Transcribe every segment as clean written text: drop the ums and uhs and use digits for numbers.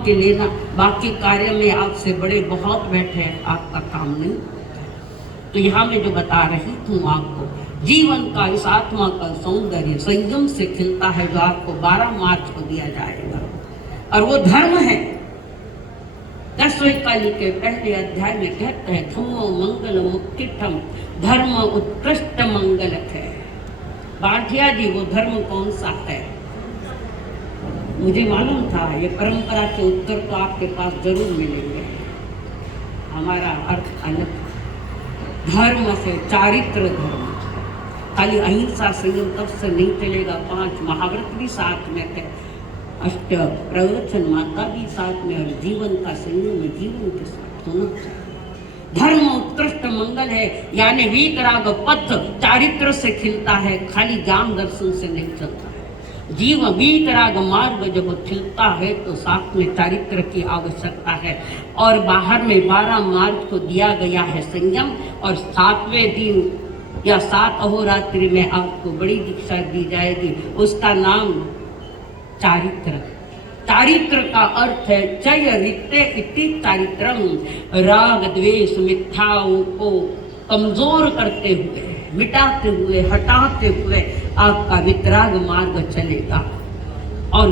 नाम के लेना, बाकी कार्य में आपसे बड़े बहुत बैठे हैं, आपका काम नहीं। तो यहाँ मैं जो बता रही हूँ आपको, जीवन का इस आत्मा का सौंदर्य संयम से खिलता है, जो आपको 12 मार्च को दिया जाएगा। और वो धर्म है। 10वीं कली के पहले अध्याय में कहते हैं, धम्मो मंगल मुक्तिठम, धर्म उत्कृष्ट मंगलक है। बाठिया जी, वो धर्म कौन सा है? मुझे मालूम था ये परंपरा के उत्तर तो आपके पास जरूर मिलेंगे। हमारा अर्थ अलग। धर्म से चारित्र धर्म, खाली अहिंसा संयम तब से नहीं चलेगा। 5 महाव्रत भी साथ में थे, अष्ट प्रवचन माता भी साथ में, और जीवन का संयम जीवन के साथ होना चाहिए। धर्म उत्कृष्ट मंगल है, यानी वीतराग पथ चारित्र से खिलता है, खाली ज्ञान दर्शन से नहीं चलता है। जीव वीतराग मार्ग जब खिलता है तो साथ में चारित्र की आवश्यकता है। और बाहर में 12 मार्च को दिया गया है संयम, और 7वें दिन या 7 अहोरात्रि में आपको बड़ी दीक्षा दी जाएगी, उसका नाम चारित्र। चारित्र का अर्थ है चय रित्ते इति चारित्रम, राग द्वेष मिथ्याओं को कमजोर करते हुए, मिटाते हुए, हटाते हुए आपका वितराग मार्ग चलेगा। और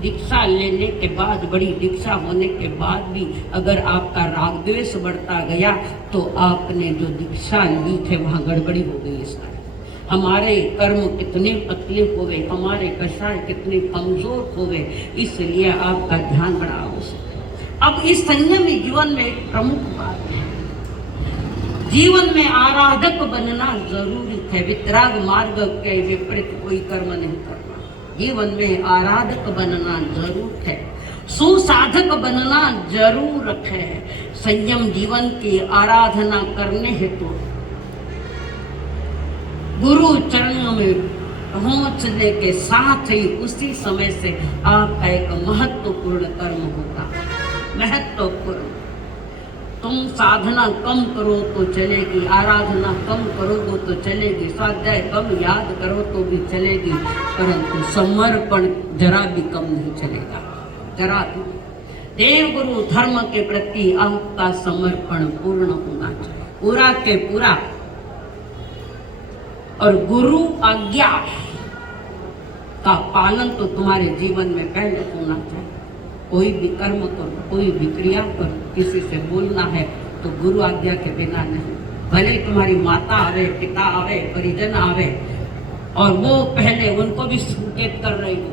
दीक्षा लेने के बाद, बड़ी दीक्षा होने के बाद भी अगर आपका राग द्वेष बढ़ता गया तो आपने जो दीक्षा ली थे वहाँ गड़बड़ी हो गई। इसका हमारे कर्म कितने पतले हो गए, हमारे कषाय कितने कमजोर हो गए, इसलिए आपका ध्यान बड़ा आवश्यक है। अब इस संयमी जीवन में एक प्रमुख बात है, जीवन में आराधक बनना जरूरी है। वितराग मार्ग के विपरीत कोई कर्म नहीं करना। जीवन में आराधक बनना जरूर है, सुसाधक बनना जरूर है। संयम जीवन की आराधना करने हेतु गुरु चरणों में पहुंचने के साथ ही उसी समय से आपका एक महत्वपूर्ण कर्म होगा। महत्वपूर्ण, तुम साधना कम करो तो चलेगी, आराधना कम करोगे तो चलेगी, स्वाध्याय कम याद करो तो भी चलेगी, परंतु समर्पण जरा भी कम नहीं चलेगा, जरा भी। देव गुरु धर्म के प्रति आपका समर्पण पूर्ण होना चाहिए, पूरा के पूरा। और गुरु आज्ञा का पालन तो तुम्हारे जीवन में पहले होना चाहिए। कोई भी कर्म करो, कोई भी क्रिया करो, किसी से बोलना है तो गुरु आज्ञा के बिना नहीं। भले तुम्हारी माता आवे, पिता आवे, परिजन आवे, और वो पहले उनको भी संकेत कर रही हो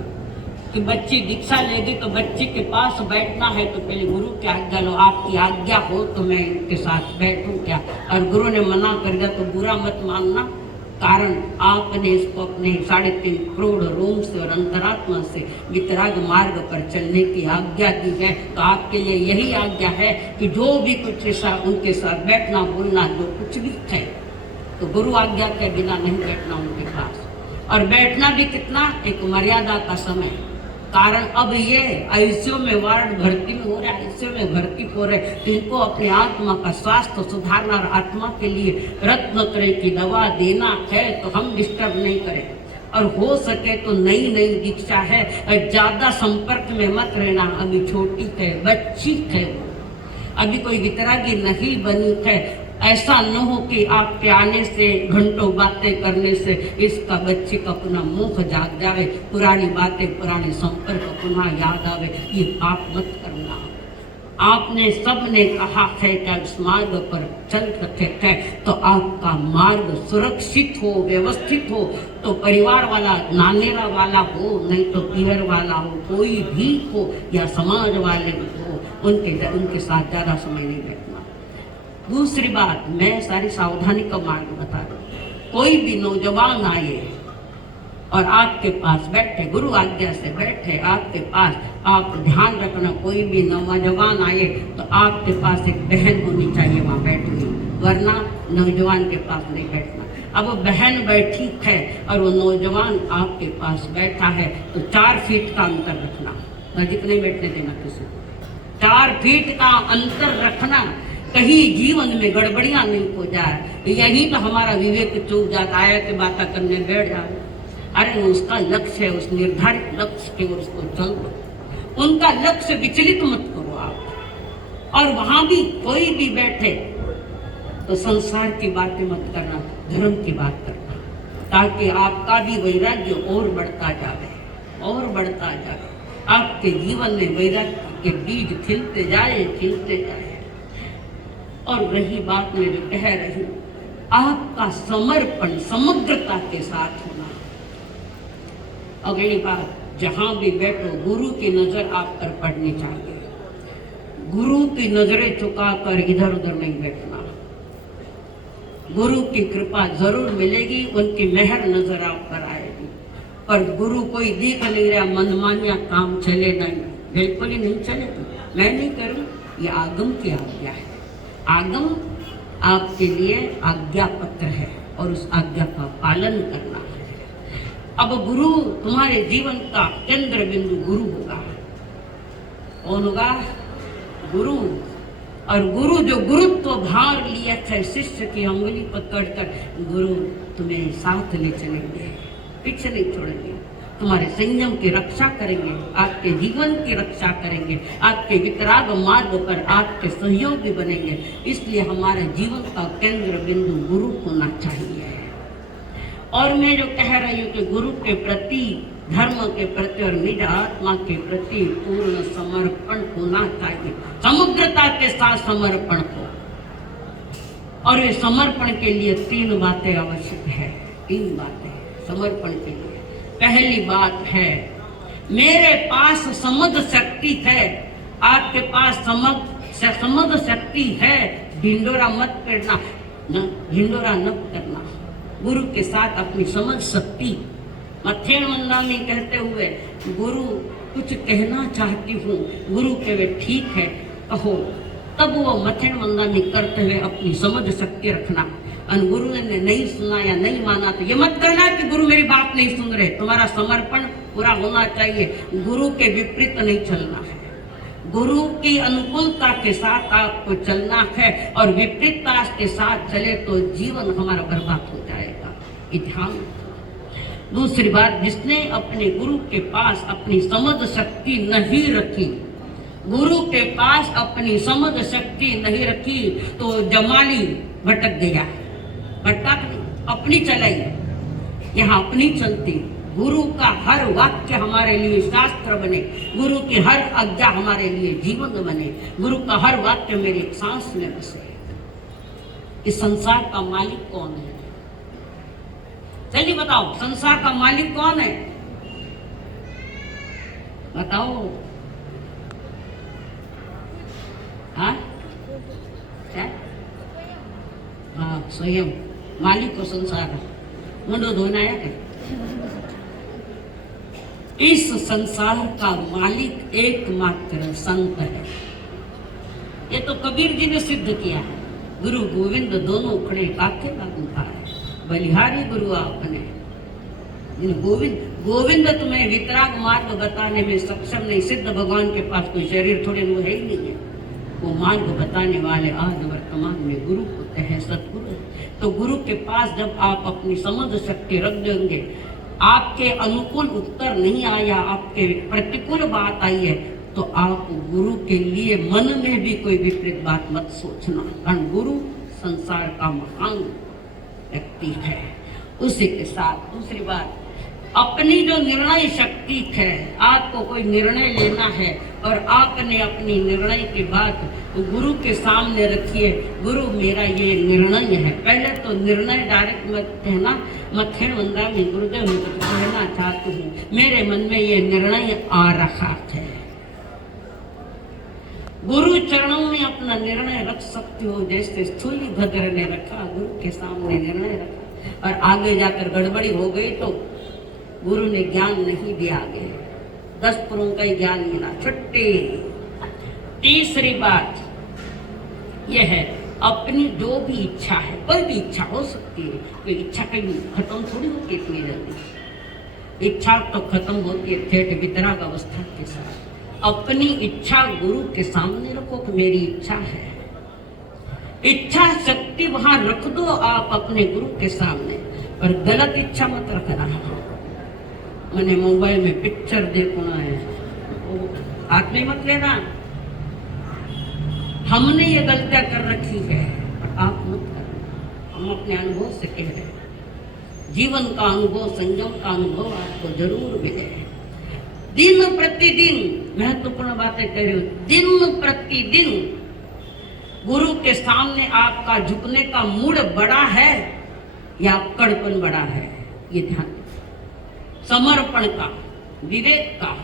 कि बच्ची दीक्षा लेगी तो बच्ची के पास बैठना है तो पहले गुरु की आज्ञा लो। आपकी आज्ञा हो तो मैं इनके साथ बैठूं क्या? और गुरु ने मना कर दिया तो बुरा मत मानना, कारण आपने इसको अपने 3.5 करोड़ रोम से और अंतरात्मा से वितराग मार्ग पर चलने की आज्ञा दी है। तो आपके लिए यही आज्ञा है कि जो भी कुछ ऐसा उनके साथ बैठना बोलना जो कुछ भी है तो गुरु आज्ञा के बिना नहीं बैठना उनके पास। और बैठना भी कितना, एक मर्यादा का समय। कारण अब ये आईसीयू में वार्ड भर्ती में हो रहा है, आईसीयू में भर्ती हो रहे, तो इनको अपने आत्मा का स्वास्थ्य सुधारना और आत्मा के लिए रत्न तरह की दवा देना है, तो हम डिस्टर्ब नहीं करें। और हो सके तो नई नई दीक्षा है, ज्यादा संपर्क में मत रहना। अभी छोटी है, बच्ची है, अभी कोई वितरागी नहीं बनी है। ऐसा न हो कि आपके आने से, घंटों बातें करने से इसका बच्चे का पुनः मुख जाग जावे, पुरानी बातें, पुराने संपर्क पुनः याद आवे। ये आप मत करना। आपने सबने कहा है कि इस मार्ग पर चल सके थे तो आपका मार्ग सुरक्षित हो, व्यवस्थित हो, तो परिवार वाला, नानेरा वाला हो, नहीं तो पीहर वाला हो, कोई भी हो या समाज वाले हो, उनके साथ ज्यादा समय नहीं बैठना। दूसरी बात, मैं सारी सावधानी का मार्ग बता दूं। कोई भी नौजवान आए और आपके पास बैठे, गुरु आज्ञा से बैठे आपके पास, आप ध्यान रखना, कोई भी नौजवान आए तो आपके पास एक बहन होनी चाहिए वहाँ बैठी हुई, वरना नौजवान के पास नहीं बैठना। अब वो बहन बैठी है और वो नौजवान आपके पास बैठा है तो 4 फीट का अंतर रखना, नजीक नहीं बैठने देना किसी को। 4 फीट का अंतर रखना, कहीं जीवन में गड़बड़ियां नहीं हो जाए। यही तो हमारा विवेक चूक जाता है कि बातें करने बैठ जाए। अरे उसका लक्ष्य है, उस निर्धारित लक्ष्य की ओर उसको चल दो, उनका लक्ष्य विचलित मत करो आप। और वहां भी कोई भी बैठे तो संसार की बातें मत करना, धर्म की बात करना, ताकि आपका भी वैराग्य और बढ़ता जाए और बढ़ता जाए। आपके जीवन में वैराग्य के बीज खिलते जाए, खिलते जाए। और रही बात मैं जो कह रही हूं, आपका समर्पण समग्रता के साथ होना। अगली बात, जहां भी बैठो गुरु की नजर आप पर पड़नी चाहिए। गुरु की नजरें चुकाकर इधर उधर नहीं बैठना। गुरु की कृपा जरूर मिलेगी, उनकी मेहर नजर आप पर आएगी, पर गुरु कोई दिख नहीं रहा, मनमानिया काम चले नहीं, बिल्कुल ही नहीं चलेगा। मैं नहीं करूं, ये आगम की आज्ञा है। आगम आपके लिए आज्ञा पत्र है और उस आज्ञा का पालन करना है। अब गुरु तुम्हारे जीवन का केंद्र बिंदु गुरु होगा। कौन होगा? गुरु। और गुरु जो गुरुत्व भार लिया था शिष्य की अंगुली पकड़कर, गुरु तुम्हें साथ ले चलेंगे, पीछे नहीं छोड़ेंगे, तुम्हारे संयम की रक्षा करेंगे, आपके जीवन की रक्षा करेंगे, आपके वितराग मार्ग पर आपके सहयोगी बनेंगे। इसलिए हमारे जीवन का केंद्र बिंदु गुरु होना चाहिए। और मैं जो कह रही हूँ कि गुरु के प्रति, धर्म के प्रति और निज आत्मा के प्रति पूर्ण समर्पण होना चाहिए। समग्रता के साथ समर्पण हो। और ये समर्पण के लिए 3 बातें आवश्यक है। 3 बातें समर्पण के लिए। पहली बात है, मेरे पास समझ शक्ति है। आपके पास समझ शक्ति है, ढिंडोरा मत करना, ढिंडोरा न करना। गुरु के साथ अपनी समझ शक्ति। मथेन मंदानी कहते हुए, गुरु कुछ कहना चाहती हूँ, गुरु के वे ठीक है कहो, तब वो मथेन मंदानी करते हुए अपनी समझ शक्ति रखना। और गुरु ने नहीं सुना या नहीं माना तो ये मत करना कि गुरु मेरी बात नहीं सुन रहे। तुम्हारा समर्पण पूरा होना चाहिए, गुरु के विपरीत नहीं चलना है। गुरु की अनुकूलता के साथ आपको चलना है, और विपरीतता के साथ चले तो जीवन हमारा बर्बाद हो जाएगा। ये ध्यान। दूसरी बात, जिसने अपने गुरु के पास अपनी समझ शक्ति नहीं रखी, गुरु के पास अपनी समझ शक्ति नहीं रखी तो जमाली भटक गया। भटक अपनी चलाई, यहाँ अपनी चलती। गुरु का हर वाक्य हमारे लिए शास्त्र बने, गुरु की हर आज्ञा हमारे लिए जीवन बने, गुरु का हर वाक्य मेरी एक सांस में बसे। इस संसार का मालिक कौन है? चलिए बताओ, संसार का मालिक कौन है? बताओ। हाँ क्या? हाँ, स्वयं मालिक को संसार है। मुंडो धोना है। इस संसार का मालिक एकमात्र संत है। ये तो कबीर जी ने सिद्ध किया है। गुरु गोविंद दोनों खड़े काके लागू पाए, बलिहारी गुरु आपने। गोविंद तुम्हें वितराग मार्ग बताने में सक्षम नहीं। सिद्ध भगवान के पास कोई शरीर थोड़े वो है ही नहीं है। वो मार्ग बताने वाले आज वर्तमान में गुरु होते हैं, सतगुरु। तो गुरु के पास जब आप अपनी समझ शक्ति रख देंगे, आपके अनुकूल उत्तर नहीं आया, आपके प्रतिकूल बात आई है, तो आप गुरु के लिए मन में भी कोई विपरीत बात मत सोचना। कारण गुरु संसार का महान व्यक्ति है। उसी के साथ दूसरी बात, अपनी जो निर्णय शक्ति है, आपको कोई निर्णय लेना है और आपने अपनी निर्णय की बात गुरु के सामने रखिए। गुरु मेरा ये निर्णय है। पहले तो निर्णय डायरेक्ट मत कहना, मत खेड़ बंदा में गुरुदेव मैं कुछ कहना चाहती हूँ, मेरे मन में ये निर्णय आ रहा है। गुरु चरणों में अपना निर्णय रख सकते हो, जैसे स्थूलीभद्र ने रखा, गुरु के सामने निर्णय रखा और आगे जाकर गड़बड़ी हो गई तो गुरु ने ज्ञान नहीं दिया, आगे 10 पुरों का ही ज्ञान मिला। छुट्टी। तीसरी बात यह है, अपनी जो भी इच्छा है, कोई भी इच्छा हो सकती है, कोई इच्छा कभी खत्म थोड़ी होती इतनी जल्दी। इच्छा तो खत्म होती है ठेठ वितराग अवस्था के साथ। अपनी इच्छा गुरु के सामने रखो कि मेरी इच्छा है। इच्छा शक्ति वहां रख दो आप अपने गुरु के सामने, और गलत इच्छा मत रखना। मैंने मोबाइल में पिक्चर देखना है, हाथ में मत लेना। हमने ये गलतियां कर रखी है, पर आप मत करना। हम अपने अनुभव से कह रहे हैं, जीवन का अनुभव, संयम का अनुभव आपको जरूर मिले। दिन प्रतिदिन महत्वपूर्ण बातें कह रही हूं। दिन प्रतिदिन गुरु के सामने आपका झुकने का मूड बड़ा है या कड़पन बड़ा है, ये ध्यान। समर्पण का, विवेक का,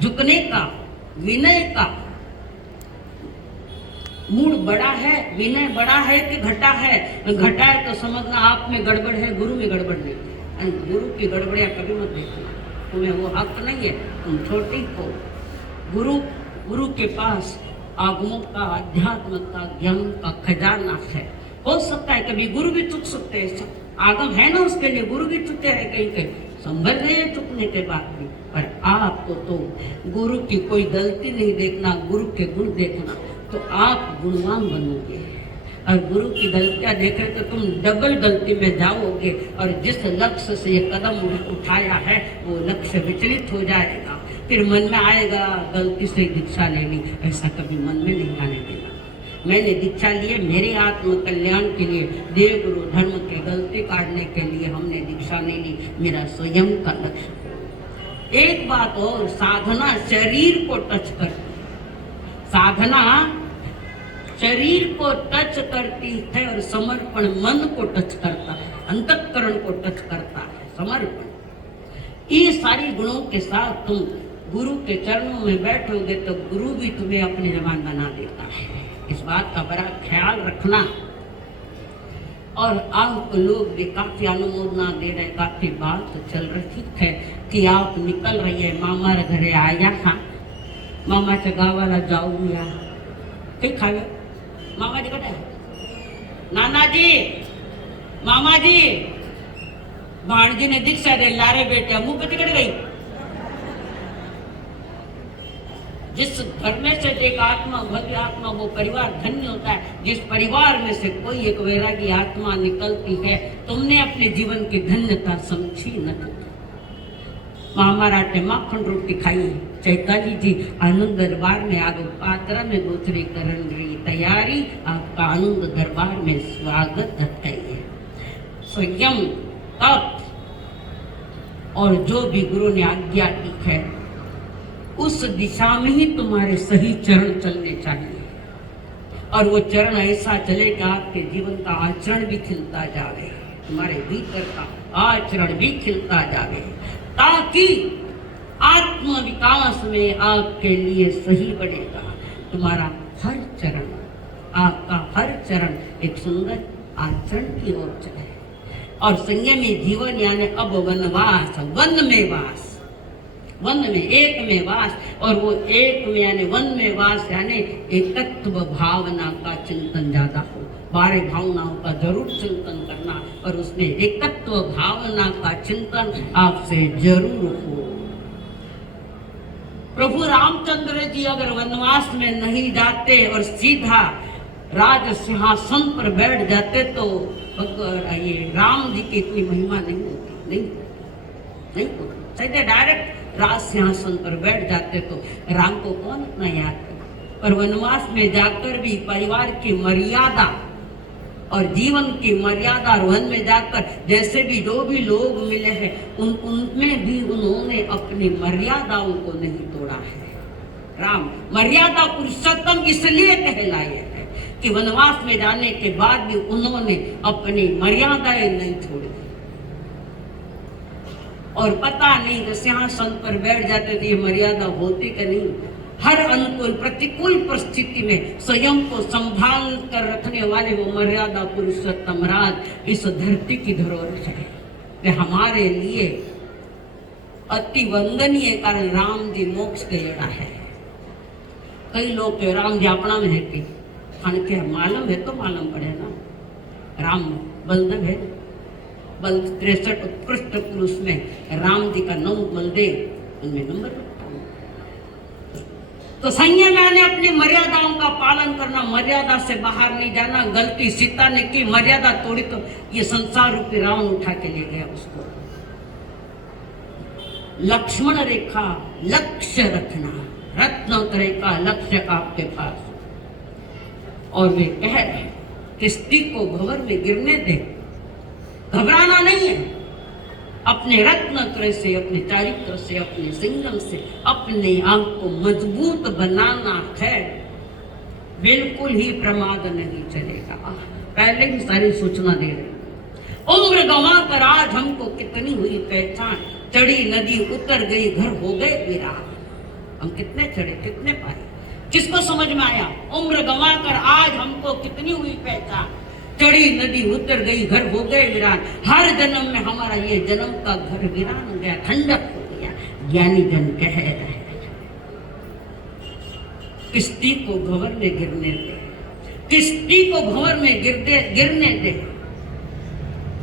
झुकने का, विनय का मूड बड़ा है, विनय बड़ा है कि घटा है? घटा है तो समझना आप में गड़बड़ है, गुरु में गड़बड़ नहीं है। गुरु की गड़बड़ियां कभी मत देखना, तुम्हें वो हक नहीं है, तुम छोटी हो। गुरु के पास आगमों का, अध्यात्म का, ज्ञान का खजाना है। हो सकता है कभी गुरु भी चुक सकते हैं, आगम है ना उसके लिए, गुरु भी चुके हैं कहीं कहीं, संभल गए चुकने के बाद भी। पर आपको तो गुरु की कोई गलती नहीं देखना, गुरु के गुण देखना, तो आप गुणवान बनोगे। और गुरु की गलतियां देख रहे तो तुम डबल गलती में जाओगे, और जिस लक्ष्य से ये कदम उठाया है वो लक्ष्य विचलित हो जाएगा। फिर मन में आएगा गलती से दीक्षा ले ली, ऐसा कभी मन में नहीं आने देना। मैंने दीक्षा लिए मेरे आत्म कल्याण के लिए, देव गुरु धर्म की गलती काटने के लिए हमने दीक्षा नहीं ली, मेरा स्वयं का लक्ष्य। एक बात और, साधना शरीर को टच करती, साधना शरीर को टच करती है और समर्पण मन को टच करता है, अंतःकरण को टच करता है। समर्पण, ये सारी गुणों के साथ तुम गुरु के चरणों में बैठोगे तो गुरु भी तुम्हें अपने जवान बना देता है। इस बात का बड़ा ख्याल रखना। और आप लोग भी काफी अनुमोदना दे रहे, काफी बात चल रही है कि आप निकल रही है। मामा घरे आया था, मामा से गावाला जाऊ या कहीं खावे मामा जी कटे नाना जी, मामा जी, भाणजी ने दीक्षा दे लारे बेटे मुंह पे टिकट गई। जिस घर में से एक आत्मा, भव्य आत्मा, वो परिवार धन्य होता है। जिस परिवार में से कोई एक वैरागी आत्मा निकलती है, तुमने अपने जीवन की धन्यता समझी न। महाराटे माखन रोटी खाई, चैताली जी आनंद दरबार में आ गए, पात्रा में दूसरी करण रही तैयारी, आपका आनंद दरबार में स्वागत है। संयम, तप और जो भी गुरु ने आज्ञा की है उस दिशा में ही तुम्हारे सही चरण चलने चाहिए। और वो चरण ऐसा चले कि आपके जीवन का आचरण भी खिलता जावे, तुम्हारे भीतर का आचरण भी खिलता जावे, ताकि आत्म विकास में आपके लिए सही बनेगा। तुम्हारा हर चरण, आपका हर चरण एक सुंदर आचरण की ओर चले। और संयमी जीवन यानी अब वनवास, वन में वास, वन में एक में वास। और वो एक में यानी वन में वास यानी एकत्व भावना का चिंतन ज्यादा हो। बारे भावनाओं का जरूर चिंतन करना, और उसमें एकत्व भावना का चिंतन आपसे जरूर हो। प्रभु रामचंद्र जी अगर वनवास में नहीं जाते और सीधा राज सिंहासन पर बैठ जाते तो ये राम जी की इतनी महिमा नहीं होती, नहीं होती। सीधे डायरेक्ट राज सिंहासन पर बैठ जाते तो राम को कौन इतना याद करे। पर वनवास में जाकर भी परिवार की मर्यादा और जीवन की मर्यादा, और वन में जाकर जैसे भी जो भी लोग मिले हैं उनमें भी उन्होंने अपनी मर्यादाओं को नहीं तोड़ा है। राम मर्यादा पुरुषोत्तम इसलिए कहलाए हैं कि वनवास में जाने के बाद भी उन्होंने अपनी मर्यादाएं नहीं छोड़ी। और पता नहीं सिंहासन पर बैठ जाते थे ये मर्यादा होती कि नहीं। हर अनुकूल प्रतिकूल परिस्थिति में स्वयं को संभाल कर रखने वाले वो मर्यादा पुरुषोत्तम राज इस धरती की धरोहर है। वे हमारे लिए अति वंदनीय कारण राम जी मोक्ष के लेना है। कई लोग के राम जी अपना में है कि के मालूम है तो मालूम पड़े ना। राम बलदेव है, बल 63 उत्कृष्ट पुरुष में राम जी का नाम बलदेव, उनमें नंबर रखता हूँ। तो संयम यानी अपनी मर्यादाओं का पालन करना, मर्यादा से बाहर नहीं जाना। गलती सीता ने की, मर्यादा तोड़ी तो ये संसार रूपी रावण उठा के ले गया उसको। लक्ष्मण रेखा, लक्ष्य रखना, रत्नत्रय का लक्ष्य आपके पास, और वे कह रहे हैं कि स्त्री को भंवर में गिरने दे, घबराना नहीं है। अपने रत्नत्रय से, अपने चारित्र से, अपने संयम से अपने आप को मजबूत बनाना है, बिल्कुल ही प्रमाद नहीं चलेगा। पहले ही सारी सूचना दे रहे। उम्र गंवा कर आज हमको कितनी हुई पहचान, चढ़ी नदी उतर गई घर हो गए वीरान। हम कितने चढ़े कितने पाए, किसको समझ में आया? उम्र गंवा कर आज हमको कितनी हुई पहचान, चढ़ी नदी उतर गई घर हो गए वीरान। हर जन्म में हमारा ये जन्म का घर वीरान गया, खंडक हो गया। ज्ञानी जन कह रहे किस्ती को भंवर में गिरने दे, किस्ती को भंवर में गिरने दे,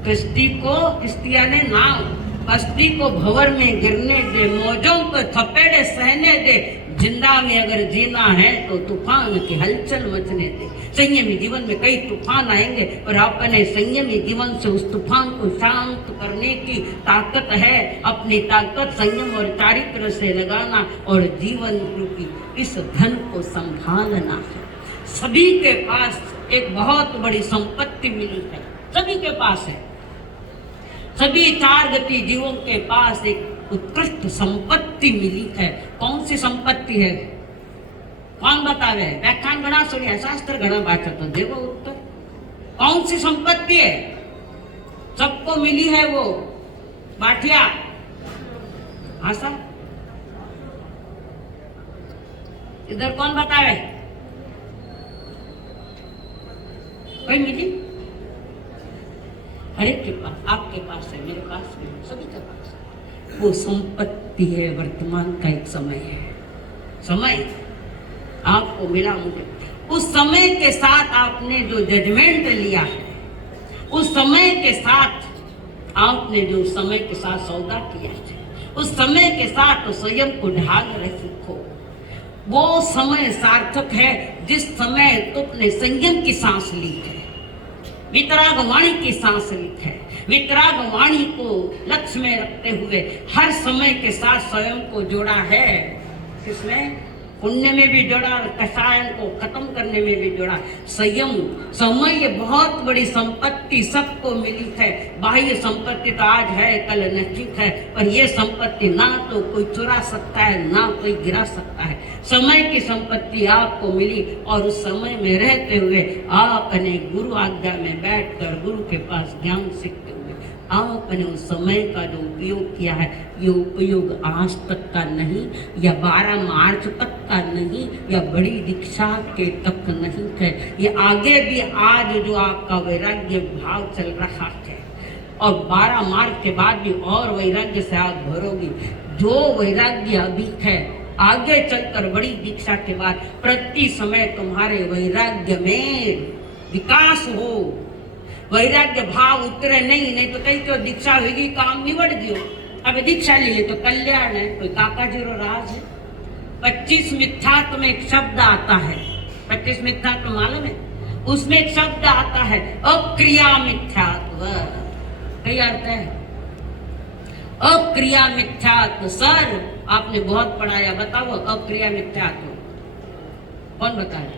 किस्ती को, किस्तिया ने नाव, कश्ती को भंवर में गिरने दे, मौजों को थपेड़े सहने दे। जिंदा में अगर जीना है तो तूफान की हलचल मचने दे। संयमी जीवन में कई तूफान आएंगे, पर अपने संयमी जीवन से उस तूफान को शांत करने की ताकत है। अपनी ताकत संयम और चारित्र से लगाना और जीवन रूपी इस धन को संभालना है। सभी के पास एक बहुत बड़ी संपत्ति मिली है, सभी के पास है। सभी चार गति जीवों के पास एक उत्कृष्ट संपत्ति मिली है। कौन सी संपत्ति है? कौन बतावे? व्याख्यान गणा सुनिया, शास्त्र गणा बाचा तो देवो उत्तर। कौन सी संपत्ति है? सबको मिली है वो बाठिया। आशा इधर कौन बतावे? कोई मिली? हर एक के पास, आपके पास है, मेरे पास है, सभी के पास है। वो संपत्ति है, वर्तमान का एक समय है। समय आपको मिला, मुझे उस समय के साथ आपने जो जजमेंट लिया है, उस समय के साथ आपने जो समय के साथ सौदा किया है, उस समय के साथ तो स्वयं को ढाल रखो। वो समय सार्थक है जिस समय तुमने संयम की सांस ली है, वितराग वाणी की सांस ली है। वितराग वाणी को लक्ष्य में रखते हुए हर समय के साथ स्वयं को जोड़ा है। किसमें? पुण्य में भी जोड़ा, कषायन को खत्म करने में भी जोड़ा। संयम, समय ये बहुत बड़ी संपत्ति सबको मिली है। बाह्य संपत्ति तो आज है कल निश्चित है, पर ये संपत्ति ना तो कोई चुरा सकता है ना कोई गिरा सकता है। समय की संपत्ति आपको मिली और उस समय में रहते हुए आपने गुरु आज्ञा में बैठकर गुरु के पास ज्ञान सीखते हुए आपने उस समय का जो उपयोग किया है, ये उपयोग आज तक का नहीं, या 12 मार्च तक का नहीं, या बड़ी दीक्षा के तक नहीं है। ये आगे भी आज जो आपका वैराग्य भाव चल रहा है और 12 मार्च के बाद भी और वैराग्य से आप भरोगी। जो वैराग्य अभी है, आगे चलकर बड़ी दीक्षा के बाद प्रति समय तुम्हारे वैराग्य में विकास हो, वैराग्य भाव उतरे नहीं तो कहीं तो दीक्षा होगी, काम निवड़ दियो। अब दीक्षा ले ले तो कल्याण है, कोई काका जीरो राज है। 25 मिथ्यात्व में एक शब्द आता है, 25 मिथ्यात्व मालूम है? उसमें एक शब्द आता है अक्रिया मिथ्यात्व। कई अर्थ है अक्रिया मिथ्यात्व। सर आपने बहुत पढ़ाया, बताओ अक्रिया मिथ्यात्व कौन बताया?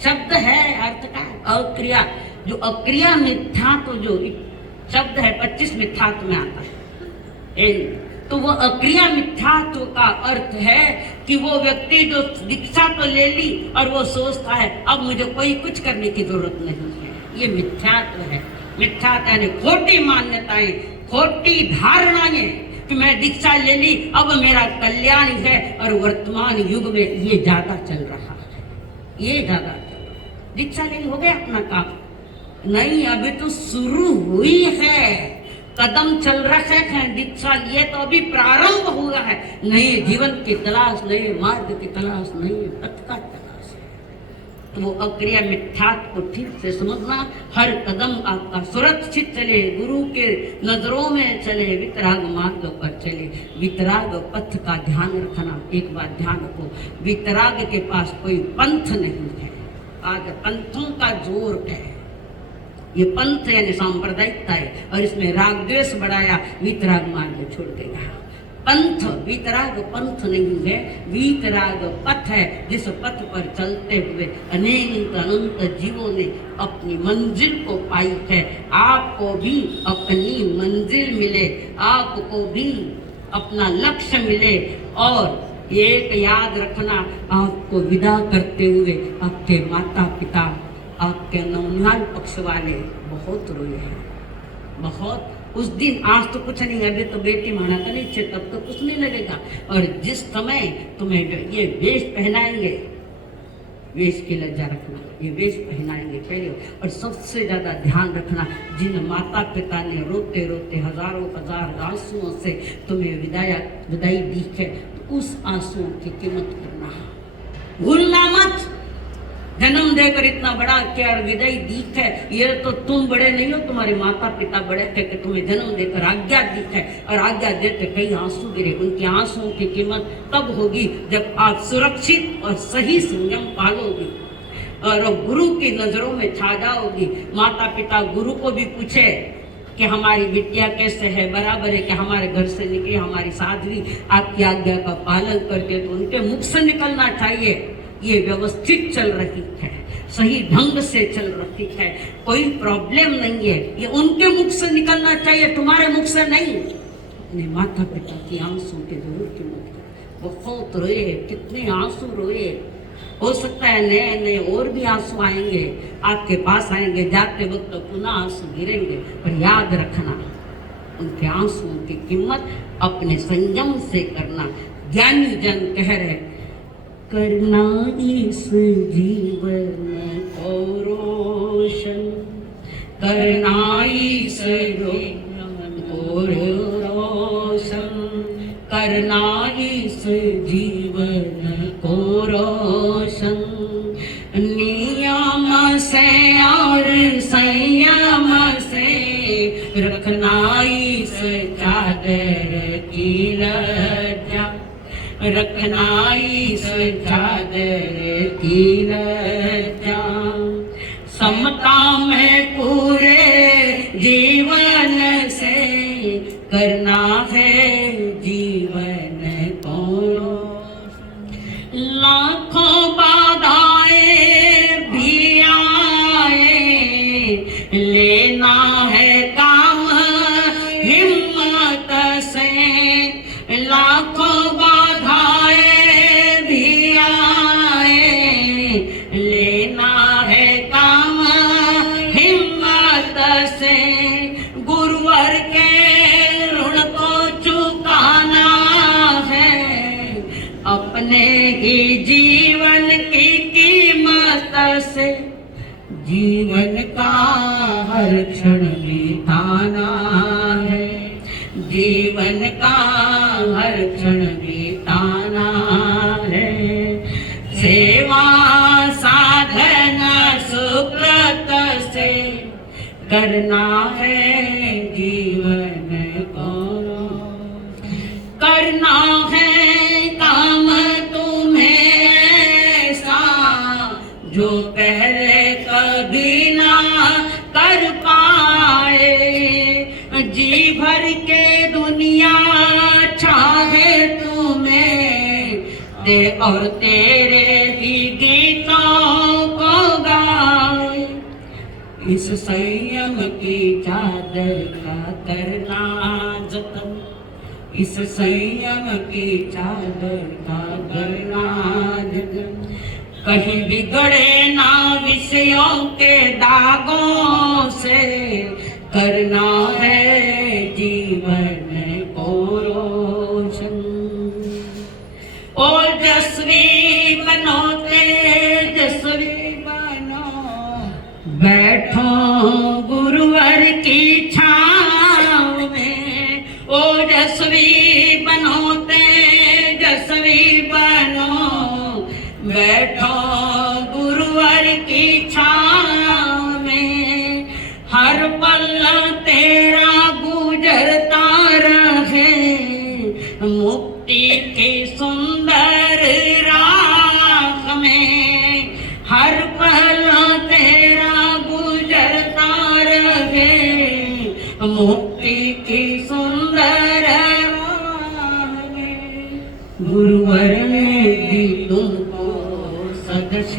शब्द है, अर्थ का अक्रिया। जो अक्रिया मिथ्यात्व जो शब्द है 25 मिथ्यात्व में आता है, तो वो अक्रिया मिथ्यात्व का अर्थ है कि वो व्यक्ति जो दीक्षा तो ले ली और वो सोचता है अब मुझे कोई कुछ करने की जरूरत नहीं है। ये मिथ्यात्व है। मिथ्यात्व यानी खोटी मान्यताएं, खोटी धारणाएं कि मैं दीक्षा ले ली अब मेरा कल्याण है। और वर्तमान युग में ये ज्यादा चल रहा है, ये ज्यादा चल रहा है। दीक्षा ले ली, हो गया अपना काम? नहीं, अभी तो शुरू हुई है, कदम चल रहे हैं। दीक्षा लिए तो अभी प्रारंभ हुआ है। नए जीवन की तलाश, नए मार्ग की तलाश, नए पथ का तलाश है। तो वो अक्रिया मिथ्यात्व को ठीक से समझना, हर कदम आपका सुरक्षित चले, गुरु के नजरों में चले, वितराग मार्ग पर चले। वितराग पथ का ध्यान रखना। एक बात ध्यान रखो, वितराग के पास कोई पंथ नहीं है। आज पंथों का जोर है, ये पंथ यानी सांप्रदायिकता है और इसमें राग द्वेष बढ़ाया, वितराग मार्ग छोड़ देगा। पंथ वीतराग पंथ नहीं है, वीतराग पथ है, जिस पथ पर चलते हुए अनंत अनंत जीवों ने अपनी मंजिल को पाई है। आपको भी अपनी मंजिल मिले, आपको भी अपना लक्ष्य मिले। और एक याद रखना, आपको विदा करते हुए आपके माता पिता, आपके नौनिहाल पक्ष वाले बहुत रोए हैं, बहुत। उस दिन आज तो कुछ नहीं, अभी तो बेटी माना का नहीं, तब तो कुछ नहीं लगेगा। और जिस समय तुम्हें ये वेश पहनाएंगे, वेश की लज्जा रखना, ये वेश पहनाएंगे पहले। और सबसे ज्यादा ध्यान रखना, जिन माता पिता ने रोते रोते हजारों हजार आंसुओं से तुम्हें विदाई दी है, तो उस आंसुओं की कीमत करना, भूलना मत। जन्म देकर इतना बड़ा क्या विदाई दी है, ये तो तुम बड़े नहीं हो, तुम्हारे माता पिता बड़े थे कि तुम्हें जन्म देकर आज्ञा दी है। और आज्ञा देते कई आंसू गिरे, उनके आंसुओं की कीमत तब होगी जब आप सुरक्षित और सही संयम पालोगी और गुरु की नजरों में छा जाओगी। माता पिता गुरु को भी पूछे कि हमारी बिटिया कैसे है, बराबर है कि हमारे घर से निकली हमारी साध्वी आपकी आज्ञा का पालन करके, तो उनके मुख से निकलना चाहिए ये व्यवस्थित चल रही है, सही ढंग से चल रही है, कोई प्रॉब्लम नहीं है, ये उनके मुख से निकलना चाहिए, तुम्हारे मुख से नहीं। अपने माता पिता की आंसू के जरूर कीमत करो। बहुत रोए, कितने आंसू रोए। हो सकता है नए नए और भी आंसू आएंगे, आपके पास आएंगे, जाते वक्त तो पुनः आंसू गिरेंगे। पर याद रखना, उनके आंसुओं की कीमत अपने संयम से करना। ज्ञानी जन कह रहे, करना इस जीवन को रोशन, करना इस जीवन को रोशन, करना इस जीवन को रोशन। नियम से और संयम से रखना इस चादर की लज्जा, रखना इस चादर की लज्जा। समता में पूरे जीवन से करना है जीवन को। लाखों बाधाएं भी आए, लेना है काम हिम्मत से। लाखों अपने ही जीवन की कीमत से, जीवन का हर क्षण बिताना है, जीवन का हर क्षण बिताना है। सेवा साधना सुकृत से करना है जीवन को, करना है काम तुम्हें ऐसा जो पहले कभी ना कर पाए। जी भर के दुनिया चाहे तुम्हें दे और तेरे ही गीतों को गाए। इस संयम की चादर का करना जतन, इस संयम की चादर का करना जतन। कहीं बिगड़े ना विषयों के दागों से, करना है जीवन को रोशन। ओजस्वी बनो तेजस्वी बनो, बैठो गुरुवर की छाँव में। ओजस्वी बनो तेजस्वी बनो, बैठो गुरुवर की छाँव में। हर पल तेरा गुजरता रहे मुक्ति की सुंदर राह में। हर पल तेरा गुजरता रहे मुक्ति की सुंदर राह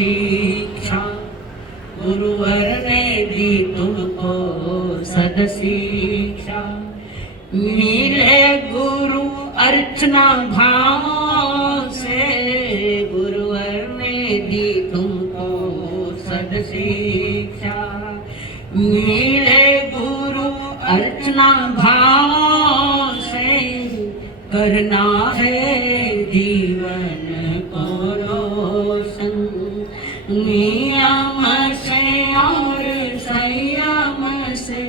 शिक्षा, गुरुवर ने दी तुमको सद शिक्षा। मिले गुरु अर्चना भाव से, गुरुवर ने दी तुमको सद शिक्षा। मिले गुरु अर्चना भाव से, करना है जीवन को रोशन। नियम से और संयम से,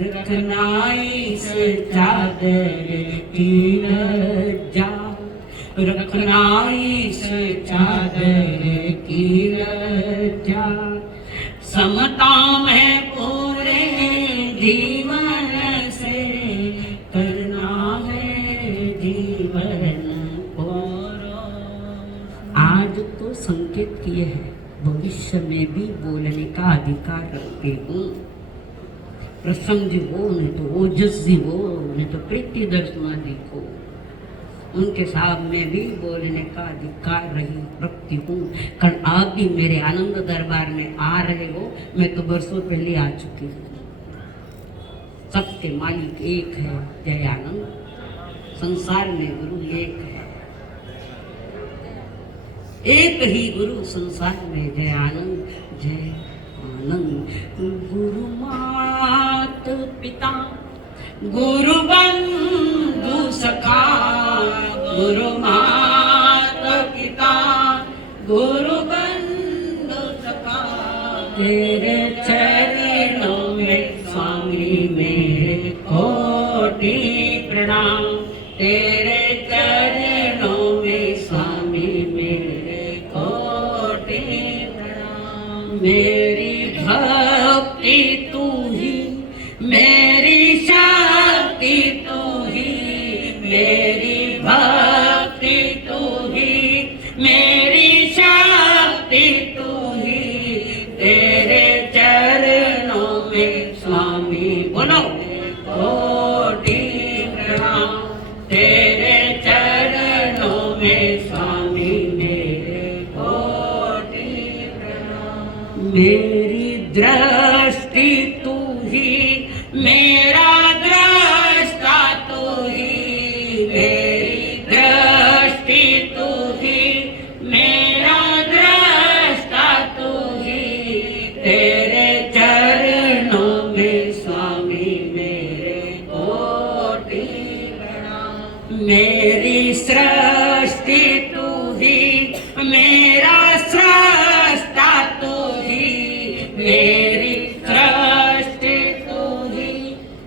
रखना इस चादर की लज्जा, रखना इस चादर की लज्जा। समता में पूरे जीवन से, करना है जीवन को रोशन। आज तो संकेत किए हैं, भविष्य में भी बोलने का अधिकार रखते हूँ। प्रसंग जी हो, नहीं तो ओजस जी हो, नहीं तो प्रीति दर्शना जी को, उनके सामने भी बोलने का अधिकार रखती हूँ। कारण आप भी मेरे आनंद दरबार में आ रहे हो, मैं तो बरसों पहले आ चुकी हूँ। सबके मालिक एक है, जय आनंद। संसार में गुरु एक है, एक ही गुरु संसार में, जय आनंद जय आनंद। गुरु मात पिता, गुरु बंधु सखा, गुरु मात पिता, गुरु बंधु सखा। तेरे चरणों में स्वामी मेरे कोटि प्रणाम, तेरे चरणों में स्वामी मेरे कोटि प्रणाम। मेरी भक्ति तू ही, मेरी शक्ति तू ही, मेरी भक्ति तू ही, मेरी शक्ति तू ही। तेरे चरणों में स्वामी बोलो कोटि प्रणाम, तेरे चरणों में स्वामी मेरे कोटि प्रणाम। मेरी दृष्टि तू ही, मेरा दृष्टा तू ही, मेरी दृष्टि तू ही, मेरा दृष्टा तू ही। तेरे चरणों में स्वामी मेरे कोटि प्रणाम। मेरी सृष्टि तू ही, मेरा सृष्टा तू ही, मेरी सृष्टि तू ही,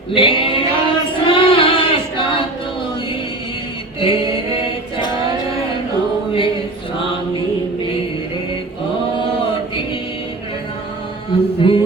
मेरा सृष्टा तू ही। तेरे चरणों में स्वामी मेरे कोटि प्रणाम।